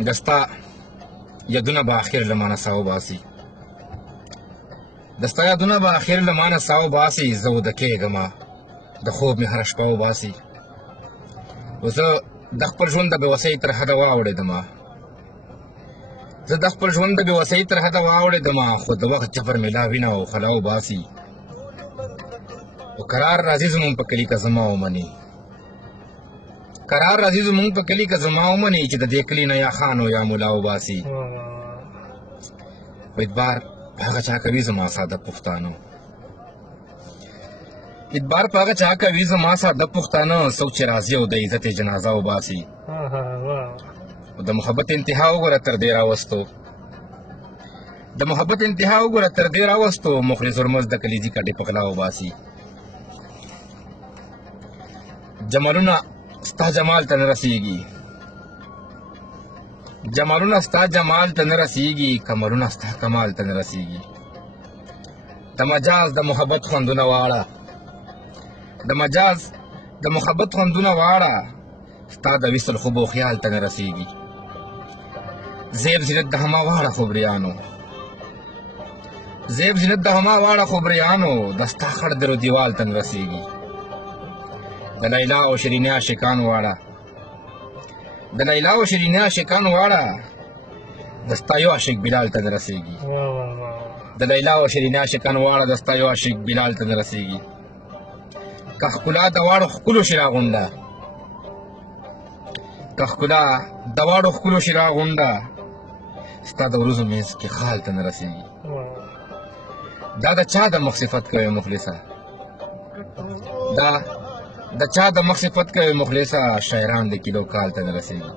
دستا یادونه به آخر لمانه ساو باسي دستا یادونه به آخر لمانه ساو باسي زه وده کېږمه د خوب مې هره شپه وباسي و زه د خپل ژوند د بېوسۍ تر حده واوړېدمه زه د خپل ژوند د بېوسۍ تر حده واوړېدمه خو د وخت جبر مې لا وینه او خلا وباسي و قرار راځي زمونږ په کلي که زما ومني قرار راځي زمونږ په کلي که زما ومني چې د دې کلي نه یا خان او یا ملا وباسي خو اعتبار په هغه چا کوي زما ساده پښتانه اعتبار په هغه چا کوي زما ساده پښتانه څوک چې راځي او د عزت جنازه وباسي د محبت انتها وګوره تر دې راوستو د محبت انتها وګوره تر دې راوستو مخلص هرمز د کلیزي کټې په غلا وباسي جمالونه ستا جمال ته نه رسیږي جمالونه ستا جمال ته نه رسیږي کمالونه ستا کمال ته نه رسیږي د مجاز د محبت خوندونه واړه د مجاز د محبت خوندونه واړه ستا د وصل خوب و خیال ته نه رسیږي زیب زینت د هما واړه خبریانو زیب زینت د هما واړه خبریانو د ستا خړ درو دیوال ته نه رسیږي د لیلا او شیرینې عاشقان واړه د لیلا او شیرینې عاشقان واړه د ستا یو عاشق بلال ته نه رسیږي د لیلا او شیرینې عاشقان واړه د ستا یو عاشق بلال ته نه رسیږي که ښکلا د واړو ښکلو شي راغونډه که ښکلا د واړو ښکلو شي راغونډه ستا د وروځو منځ کې خال ته نه رسیږي دا د چا د مخ صفت کوي مخلصه دا د چا د مخ صفت کوي مخلصه شاعران د کیلو کال ته نه رسیږي